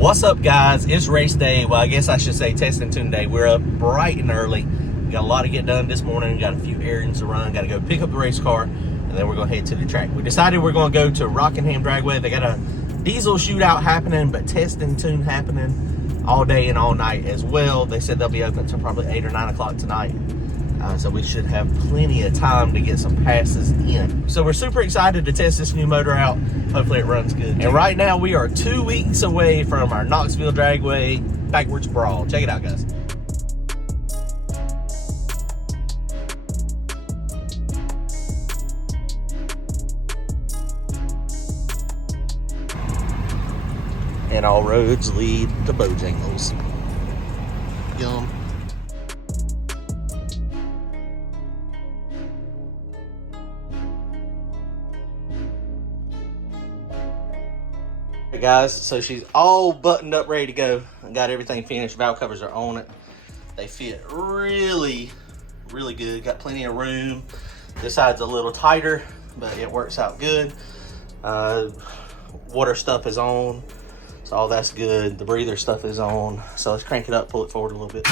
What's up, guys? It's race day. Well, I guess I should say test and tune day. We're up bright and early. We got a lot to get done this morning. We got a few errands to run. Got to go pick up the race car, and then we're going to head to the track. We decided we're going to go to Rockingham Dragway. They got a diesel shootout happening, but test and tune happening all day and all night as well. They said they'll be open until probably 8 or 9 o'clock tonight. So we should have plenty of time to get some passes in. So we're super excited to test this new motor out. Hopefully it runs good. And right now we are 2 weeks away from our Knoxville Dragway backwards brawl. Check it out, guys. And all roads lead to Bojangles. Yum. Hey guys, so she's all buttoned up, ready to go. I got everything finished. Valve covers are on it. They fit really, really good. Got plenty of room. This side's a little tighter, but it works out good. Water stuff is on, so all that's good. The breather stuff is on. So let's crank it up, pull it forward a little bit.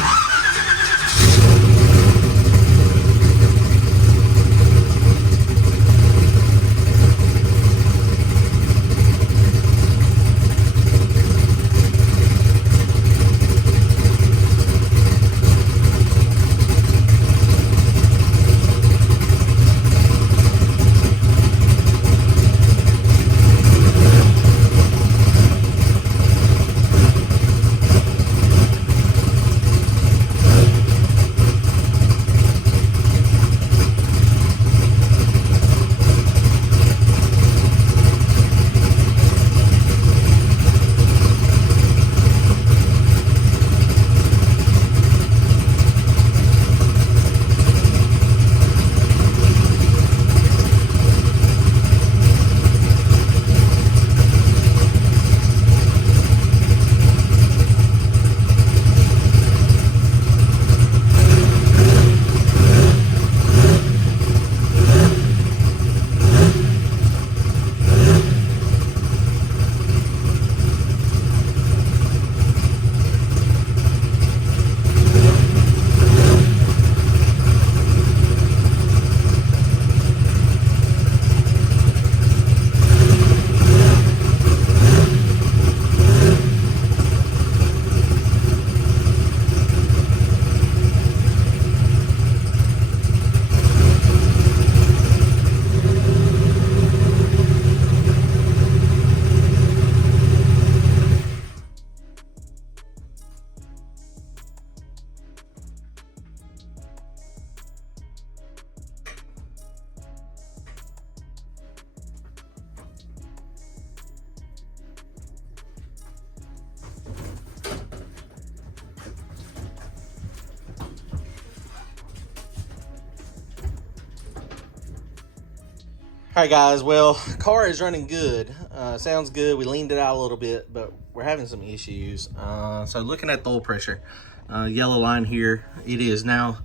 All right, guys, well, car is running good. Sounds good. We leaned it out a little bit, but we're having some issues. So looking at the oil pressure, yellow line here, it is now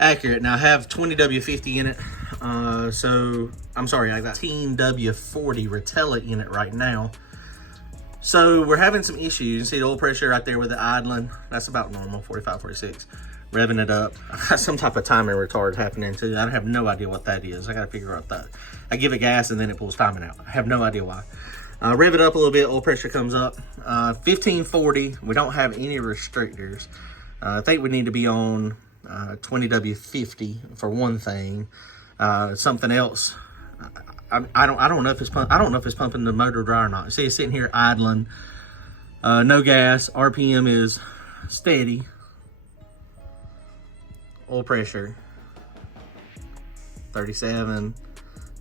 accurate. Now I have 20W50 in it. So I'm sorry, I got 10W40 Rotella in it right now. So we're having some issues. You can see the oil pressure right there with the idling. That's about normal, 45, 46. Revving it up. I got some type of timing retard happening too. I have no idea what that is. I gotta figure out that. I give it gas and then it pulls timing out. I have no idea why. Rev it up a little bit, oil pressure comes up. 1540, we don't have any restrictors. I think we need to be on 20W50 for one thing. Something else, I don't know if it's pumping the motor dry or not. See, it's sitting here idling. No gas, RPM is steady. Oil pressure 37.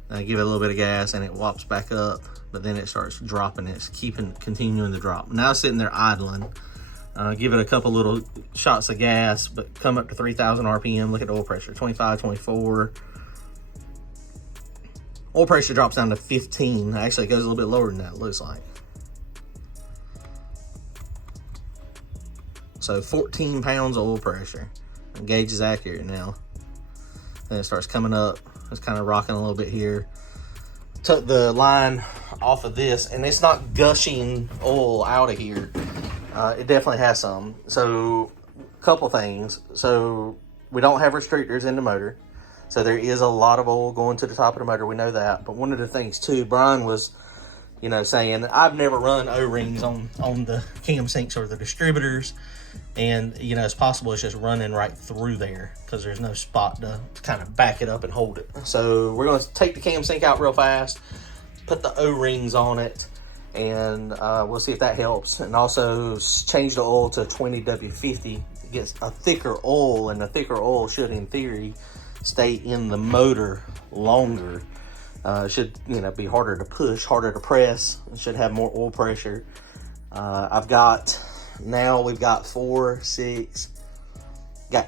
Give it a little bit of gas and it whops back up, but then it starts dropping. It's continuing the drop. Now it's sitting there idling. Give it a couple little shots of gas, but come up to 3,000 RPM. Look at the oil pressure, 25, 24. Oil pressure drops down to 15. Actually, it goes a little bit lower than that, it looks like. So 14 pounds of oil pressure. The gauge is accurate now. Then it starts coming up. It's kind of rocking a little bit here. Took the line off of this, and it's not gushing oil out of here. It definitely has some. So, a couple things. So, we don't have restrictors in the motor. So, there is a lot of oil going to the top of the motor. We know that. But one of the things, too, Brian was, you know, saying, I've never run O-rings on the cam sinks or the distributors. And, you know, it's possible it's just running right through there because there's no spot to kind of back it up and hold it. So, we're going to take the cam sink out real fast, put the O-rings on it, and we'll see if that helps. And also change the oil to 20W50. It gets a thicker oil, and the thicker oil should, in theory, stay in the motor longer. Should, you know, be harder to push, harder to press. It should have more oil pressure. We've got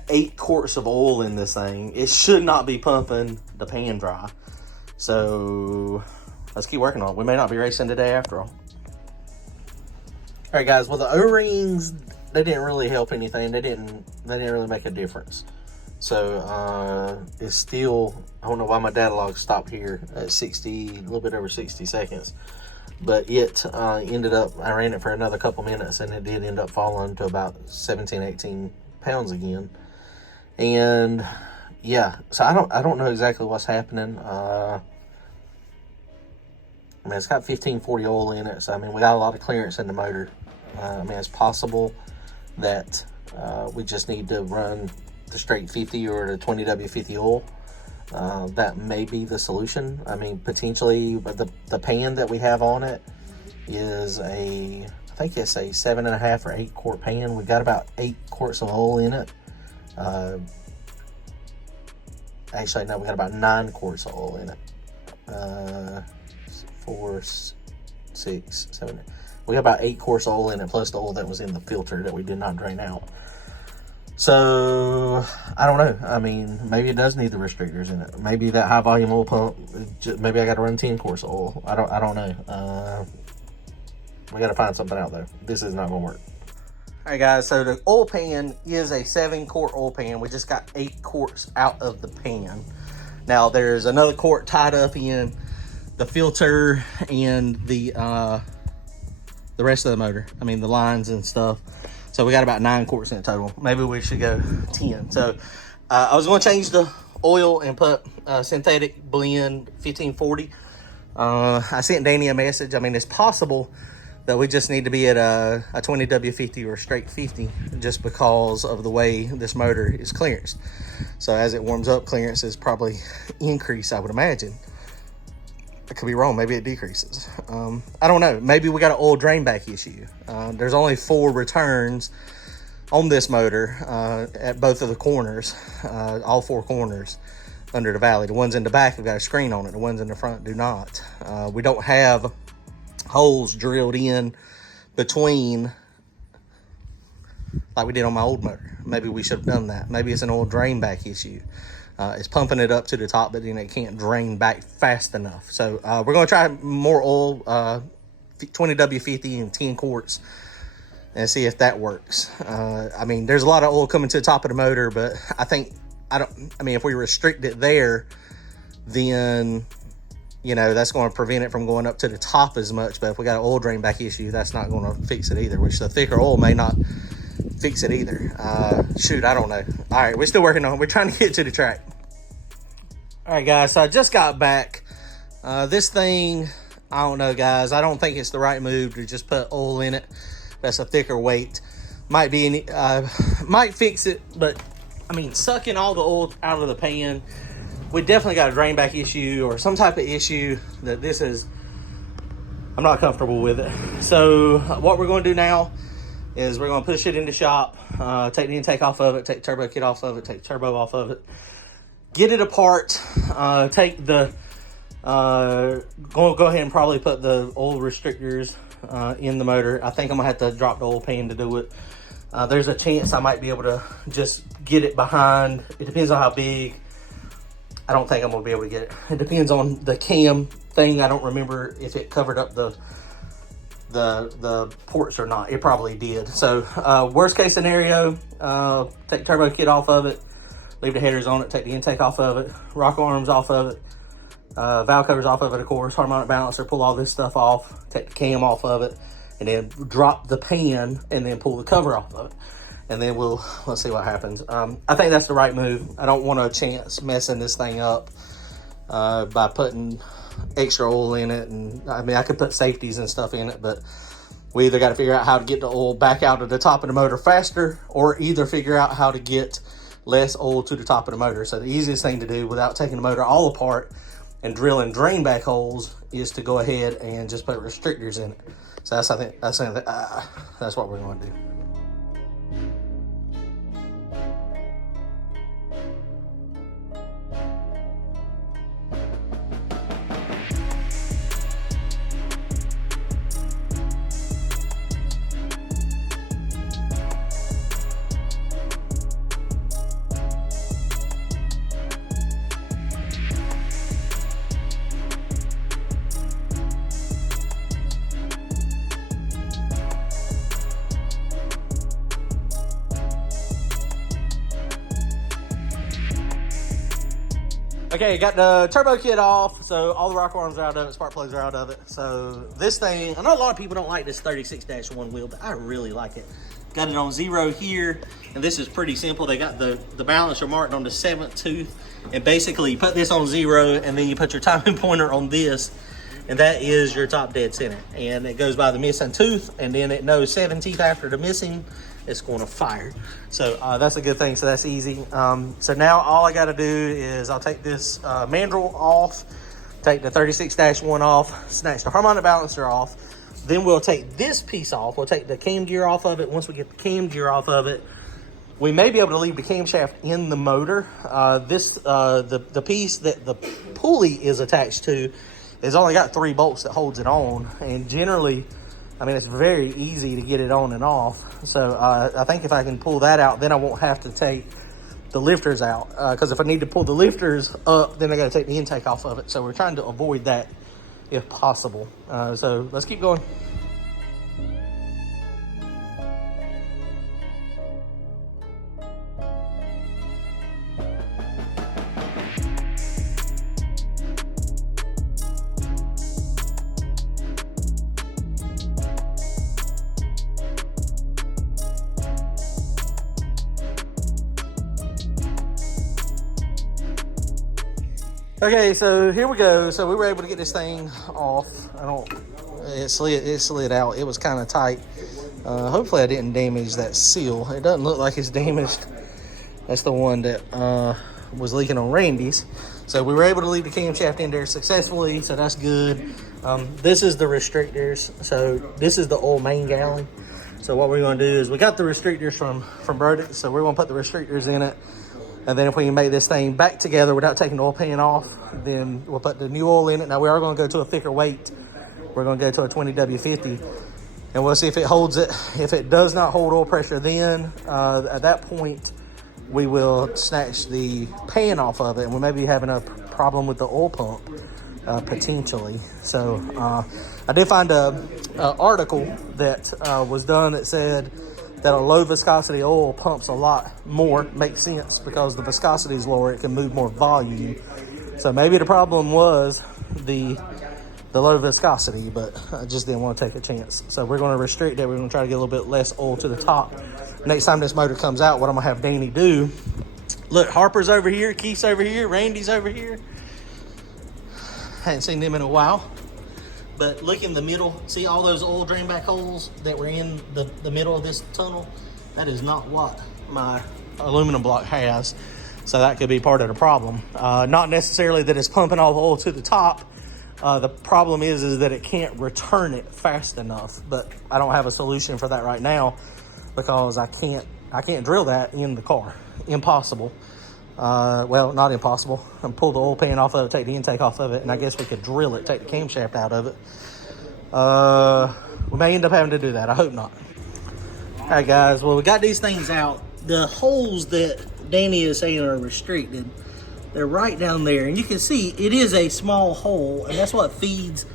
8 quarts of oil in this thing. It should not be pumping the pan dry. So let's keep working on it. We may not be racing today after all. All right, guys. Well, the O-rings, they didn't really help anything. They didn't really make a difference. So it's still, I don't know why my data log stopped here at 60, a little bit over 60 seconds. But it ended up, I ran it for another couple minutes, and it did end up falling to about 17, 18 pounds again. And yeah, so I don't know exactly what's happening. I mean, it's got 1540 oil in it, so I mean, we got a lot of clearance in the motor. I mean, it's possible that we just need to run the straight 50 or the 20W50 oil. That may be the solution. I mean, potentially, but the pan that we have on it is I think it's a 7.5 or 8 quart pan. We've got about 8 quarts of oil in it. Actually, no, we got about 9 quarts of oil in it. 4, 6, 7. We got about 8 quarts of oil in it, plus the oil that was in the filter that we did not drain out. So, I don't know. I mean, maybe it does need the restrictors in it. Maybe that high volume oil pump, maybe I got to run 10 quarts of oil. I don't know. We got to find something out though. This is not going to work. All right, guys. So the oil pan is a 7-quart oil pan. We just got 8 quarts out of the pan. Now there's another quart tied up in the filter and the rest of the motor. I mean, the lines and stuff. So we got about 9 quarts in total. Maybe we should go 10. So I was going to change the oil and put synthetic blend 1540. I sent Danny a message. I mean, it's possible that we just need to be at a 20W50 or a straight 50 just because of the way this motor is clearanced. So as it warms up, clearance is probably increase, I would imagine. I could be wrong. Maybe it decreases. I don't know. Maybe we got an oil drain back issue. There's only 4 returns on this motor at both of the corners, all 4 corners under the valley. The ones in the back have got a screen on it. The ones in the front do not. We don't have holes drilled in between like we did on my old motor. Maybe we should have done that. Maybe it's an oil drain back issue. It's pumping it up to the top, but then it can't drain back fast enough. So we're going to try more oil, 20W50 and 10 quarts, and see if that works. I mean, there's a lot of oil coming to the top of the motor, but I mean, if we restrict it there, then, you know, that's going to prevent it from going up to the top as much. But if we got an oil drain back issue, that's not going to fix it either, which the thicker oil may not fix it either. Shoot, I don't know. All right, we're still working on it. We're trying to get to the track. All right, guys, so I just got back. This thing, I don't know, guys. I don't think it's the right move to just put oil in it. That's a thicker weight. Might fix it, but I mean, sucking all the oil out of the pan, we definitely got a drain back issue or some type of issue that this is, I'm not comfortable with it. So what we're going to do now is we're going to push it in the shop, take the intake off of it, take the turbo kit off of it, take the turbo off of it, get it apart, take the, go ahead and probably put the oil restrictors in the motor. I think I'm gonna have to drop the oil pan to do it. There's a chance I might be able to just get it behind. It depends on how big. I don't think I'm gonna be able to get it. It depends on the cam thing. I don't remember if it covered up the ports or not. It probably did. So worst case scenario, take the turbo kit off of it, leave the headers on it, take the intake off of it, rocker arms off of it, valve covers off of it, of course, harmonic balancer, pull all this stuff off, take the cam off of it, and then drop the pan and then pull the cover off of it. And then let's see what happens. I think that's the right move. I don't want a chance messing this thing up by putting extra oil in it. And I mean, I could put safeties and stuff in it, but we either got to figure out how to get the oil back out of the top of the motor faster, or either figure out how to get less oil to the top of the motor. So the easiest thing to do without taking the motor all apart and drilling drain back holes is to go ahead and just put restrictors in it. So I think that's what we're going to do. Okay, got the turbo kit off, so all the rocker arms are out of it, spark plugs are out of it. So this thing, I know a lot of people don't like this 36-1 wheel, but I really like it. Got it on 0 here, and this is pretty simple. They got the balancer marked on the 7th tooth, and basically you put this on 0, and then you put your timing pointer on this, and that is your top dead center. And it goes by the missing tooth, and then it knows 7 teeth after the missing, it's going to fire. So that's a good thing, so that's easy. So now all I got to do is I'll take this mandrel off, take the 36-1 off, snatch the harmonic balancer off, then we'll take this piece off. We'll take the cam gear off of it. Once we get the cam gear off of it, we may be able to leave the camshaft in the motor. The piece that the pulley is attached to has only got 3 bolts that holds it on, and generally, I mean, it's very easy to get it on and off. So I think if I can pull that out, then I won't have to take the lifters out. Because if I need to pull the lifters up, then I got to take the intake off of it. So we're trying to avoid that if possible. So let's keep going. Okay, so here we go. So we were able to get this thing off. It slid out. It was kind of tight. Hopefully I didn't damage that seal. It doesn't look like it's damaged. That's the one that was leaking on Randy's. So we were able to leave the camshaft in there successfully, so that's good. This is the restrictors. So this is the oil main galley. So what we're going to do is we got the restrictors from Brody, so we're going to put the restrictors in it. And then if we can make this thing back together without taking the oil pan off, then we'll put the new oil in it. Now we are going to go to a thicker weight. We're going to go to a 20W50, and we'll see if it holds it. If it does not hold oil pressure, then at that point, we will snatch the pan off of it, and we may be having a problem with the oil pump, potentially. So I did find an article that was done that said that a low viscosity oil pumps a lot more. Makes sense because the viscosity is lower, it can move more volume. So maybe the problem was the low viscosity, but I just didn't want to take a chance. So we're going to restrict it. We're going to try to get a little bit less oil to the top. Next time this motor comes out, what I'm going to have Danny do, look, Harper's over here, Keith's over here, Randy's over here. Hadn't seen them in a while. But look in the middle, see all those oil drain back holes that were in the middle of this tunnel? That is not what my aluminum block has. So that could be part of the problem. Not necessarily that it's pumping all the oil to the top. The problem is that it can't return it fast enough. But I don't have a solution for that right now because I can't drill that in the car. Impossible. Well, not impossible. I pull the oil pan off of it, take the intake off of it, and I guess we could drill it, take the camshaft out of it. We may end up having to do that. I hope not. All right, guys. Well, we got these things out. The holes that Danny is saying are restricted, they're right down there. And you can see it is a small hole, and that's what feeds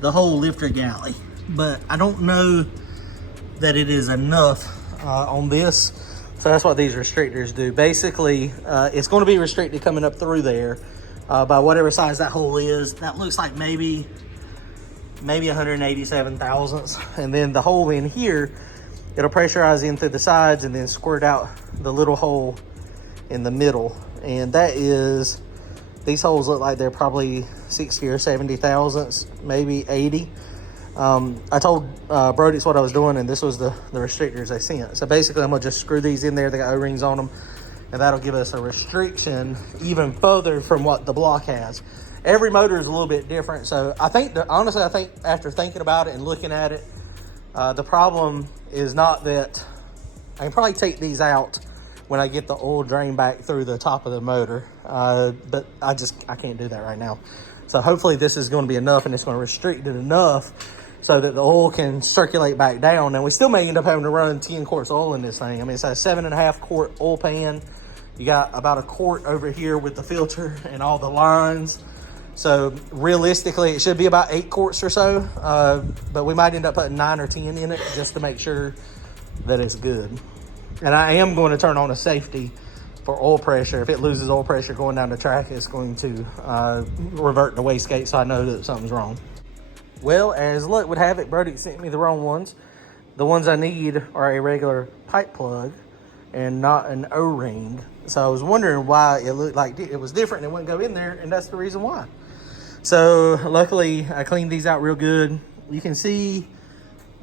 the whole lifter galley. But I don't know that it is enough on this. So that's what these restrictors do. Basically, it's going to be restricted coming up through there by whatever size that hole is. That looks like maybe maybe 187 thousandths. And then the hole in here, it'll pressurize in through the sides and then squirt out the little hole in the middle. And that is, these holes look like they're probably 60 or 70 thousandths, maybe 80. I told Brodix what I was doing, and this was the restrictors they sent. So basically I'm gonna just screw these in there. They got O-rings on them, and that'll give us a restriction even further from what the block has. Every motor is a little bit different. So I think, honestly, I think after thinking about it and looking at it, the problem is not that. I can probably take these out when I get the oil drain back through the top of the motor, but I can't do that right now. So hopefully this is going to be enough, and it's going to restrict it enough so that the oil can circulate back down. And we still may end up having to run 10 quarts of oil in this thing. I mean, it's a 7.5 quart oil pan. You got about a quart over here with the filter and all the lines. So realistically, it should be about 8 quarts or so, but we might end up putting 9 or 10 in it just to make sure that it's good. And I am going to turn on a safety for oil pressure. If it loses oil pressure going down the track, it's going to revert to wastegate, so I know that something's wrong. Well, as luck would have it, Brody sent me the wrong ones. The ones I need are a regular pipe plug and not an O-ring. So I was wondering why it looked like it was different and it wouldn't go in there, and that's the reason why. So luckily I cleaned these out real good. You can see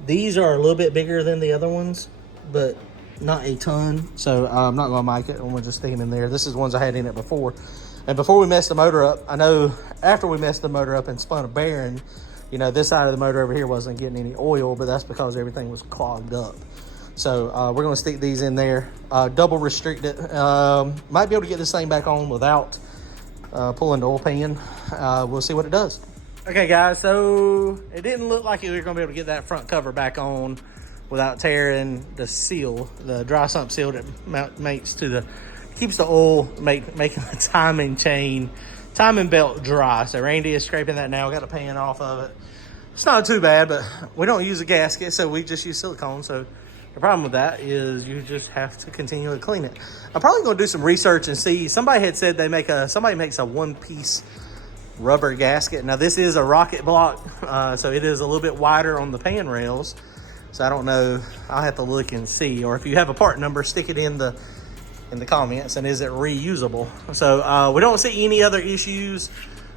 these are a little bit bigger than the other ones, but not a ton. So I'm not gonna mic it. I'm gonna just stick them in there. This is the ones I had in it before. And before we messed the motor up, I know after we messed the motor up and spun a bearing, you know, this side of the motor over here wasn't getting any oil, but that's because everything was clogged up. So we're gonna stick these in there, double restrict it. Might be able to get this thing back on without pulling the oil pan. We'll see what it does. Okay guys, so it didn't look like we were gonna be able to get that front cover back on without tearing the seal, the dry sump seal that makes to the, keeps the oil, making the timing belt dry. So Randy is scraping that now. Got the pan off of it. It's not too bad, but we don't use a gasket, so we just use silicone. So the problem with that is you just have to continually clean it. I'm probably gonna do some research and see. Somebody had said somebody makes a one-piece rubber gasket. Now this is a rocket block, so it is a little bit wider on the pan rails. So I don't know, I'll have to look and see. Or if you have a part number, stick it in the comments, and is it reusable? So we don't see any other issues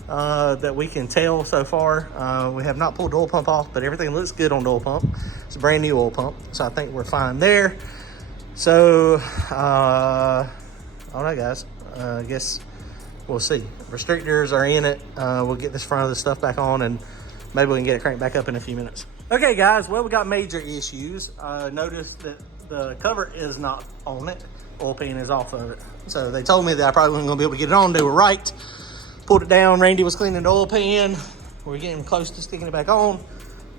that we can tell so far. We have not pulled the oil pump off, but everything looks good on the oil pump. It's a brand new oil pump, so I think we're fine there. So I don't know guys, I guess we'll see. Restrictors are in it. We'll get this front of the stuff back on, and maybe we can get it cranked back up in a few minutes. Okay guys, well, we got major issues. Notice that the cover is not on it. Oil pan is off of it. So they told me that I probably wasn't gonna be able to get it on. They were right. Pulled it down. Randy was cleaning the oil pan. We were getting close to sticking it back on.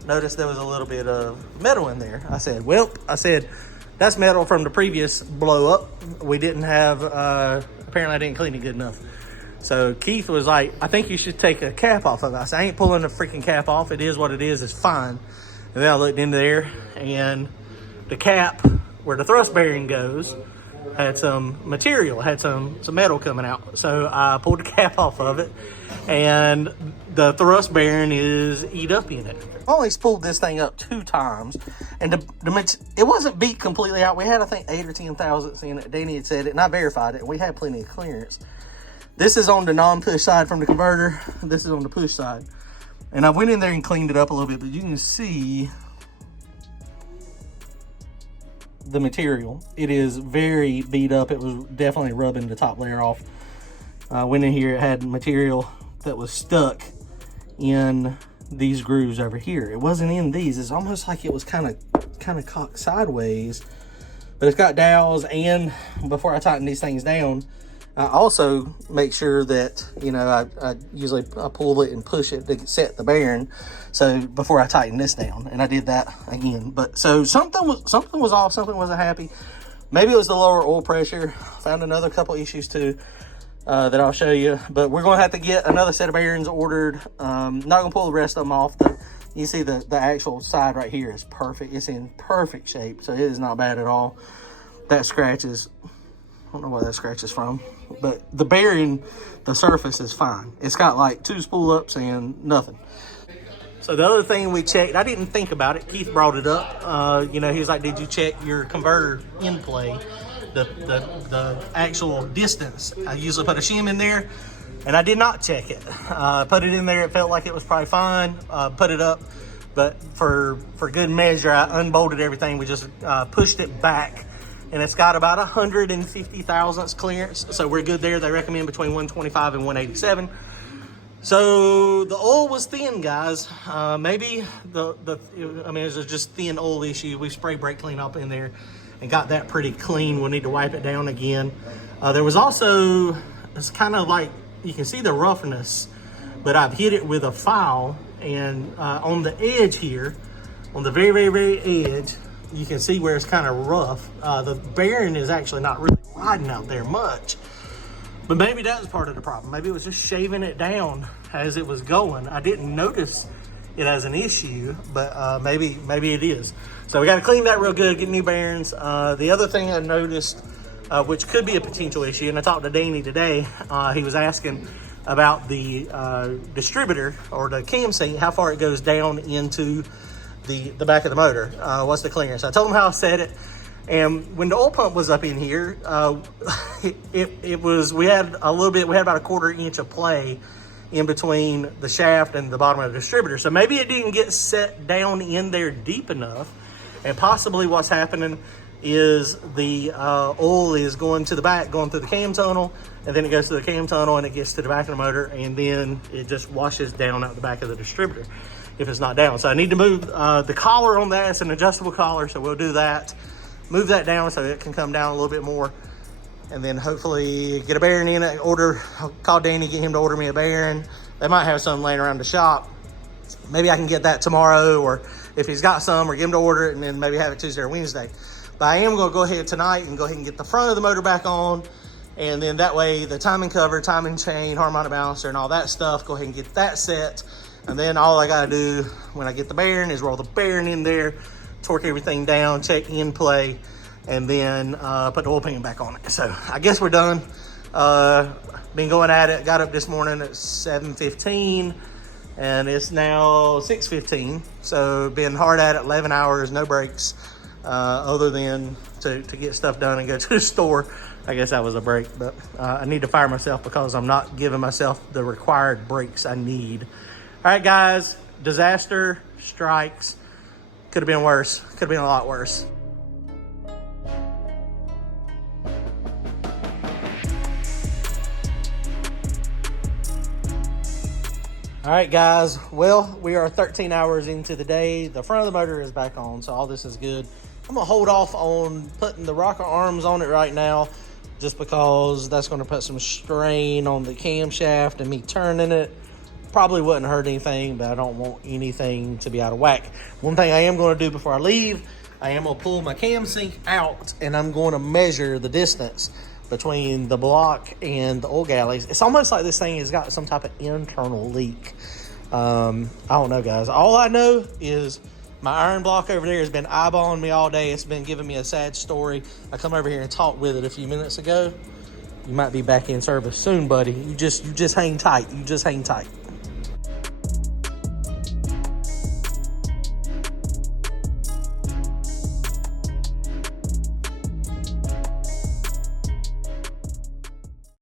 Noticed there was a little bit of metal in there. I said, that's metal from the previous blow up. We didn't have, apparently I didn't clean it good enough. So Keith was like, I think you should take a cap off of it. I said, I ain't pulling the freaking cap off. It is what it is. It's fine. And then I looked into there, and the cap where the thrust bearing goes had some material, had some metal coming out. So I pulled the cap off of it, and the thrust bearing is eat up in it. I only spooled this thing up 2 times, and it wasn't beat completely out. We had, I think, 8 or 10 thousandths in it. Danny had said it, and I verified it. We had plenty of clearance. This is on the non-push side from the converter. This is on the push side. And I went in there and cleaned it up a little bit, but you can see the material. It is very beat up. It was definitely rubbing the top layer off. Went in here, it had material that was stuck in these grooves over here. It wasn't in these. It's almost like it was kind of cocked sideways, but it's got dowels. And before I tighten these things down, I also make sure that, you know, I usually pull it and push it to set the bearing. So before I tighten this down, and I did that again. But so something was off, something wasn't happy. Maybe it was the lower oil pressure. Found another couple issues too that I'll show you. But we're gonna have to get another set of bearings ordered. Not gonna pull the rest of them off. You see the actual side right here is perfect. It's in perfect shape, so it is not bad at all. That scratches, I don't know what that scratch is from, but the bearing, the surface is fine. It's got like 2 spool ups and nothing. So the other thing we checked, I didn't think about it. Keith brought it up. You know, he was like, "Did you check your converter in play, the actual distance?" I usually put a shim in there, and I did not check it. Put it in there. It felt like it was probably fine. Put it up, but for good measure, I unbolted everything. We just pushed it back, and it's got about 150 thousandths clearance, so we're good there. They recommend between 125 and 187. So the oil was thin, guys. Maybe I mean, it was just thin oil issue. We sprayed brake cleanup in there and got that pretty clean. We'll need to wipe it down again. There was also, it's kind of like, you can see the roughness, but I've hit it with a file, and on the edge here, on the very, very, very edge, you can see where it's kind of rough. The bearing is actually not really riding out there much. But maybe that was part of the problem. Maybe it was just shaving it down as it was going. I didn't notice it as an issue, but maybe it is. So we got to clean that real good, get new bearings. The other thing I noticed, which could be a potential issue, and I talked to Danny today, he was asking about the distributor or the cam sync, how far it goes down into the back of the motor. What's the clearance? I told him how I set it. And when the oil pump was up in here, we had about a 1/4 inch of play in between the shaft and the bottom of the distributor. So maybe it didn't get set down in there deep enough. And possibly what's happening is the oil is going to the back, going through the cam tunnel, and then it goes to the cam tunnel and it gets to the back of the motor, and then it just washes down out the back of the distributor if it's not down. So I need to move the collar on that. It's an adjustable collar, so we'll do that. Move that down so it can come down a little bit more, and then hopefully get a bearing in it. I'll call Danny, get him to order me a bearing. They might have some laying around the shop. Maybe I can get that tomorrow, or if he's got some, or get him to order it and then maybe have it Tuesday or Wednesday. But I am going to go ahead tonight and go ahead and get the front of the motor back on, and then that way the timing cover, timing chain, harmonic balancer, and all that stuff, go ahead and get that set. And then all I got to do when I get the bearing is roll the bearing in there, torque everything down, check in play, and then put the oil pan back on it. So I guess we're done. Been going at it. Got up this morning at 7:15, and it's now 6:15. So been hard at it, 11 hours, no breaks, other than to get stuff done and go to the store. I guess that was a break, but I need to fire myself because I'm not giving myself the required breaks I need. All right, guys, disaster strikes. Could have been worse. Could have been a lot worse. All right, guys. Well, we are 13 hours into the day. The front of the motor is back on, so all this is good. I'm going to hold off on putting the rocker arms on it right now, just because that's going to put some strain on the camshaft and me turning it. Probably wouldn't hurt anything, but I don't want anything to be out of whack. One thing I am going to do before I leave, I am going to pull my cam sync out, and I'm going to measure the distance between the block and the oil galleys. It's almost like this thing has got some type of internal leak. I don't know, guys. All I know is my iron block over there has been eyeballing me all day. It's been giving me a sad story. I come over here and talked with it a few minutes ago. You might be back in service soon, buddy. You just hang tight. You just hang tight.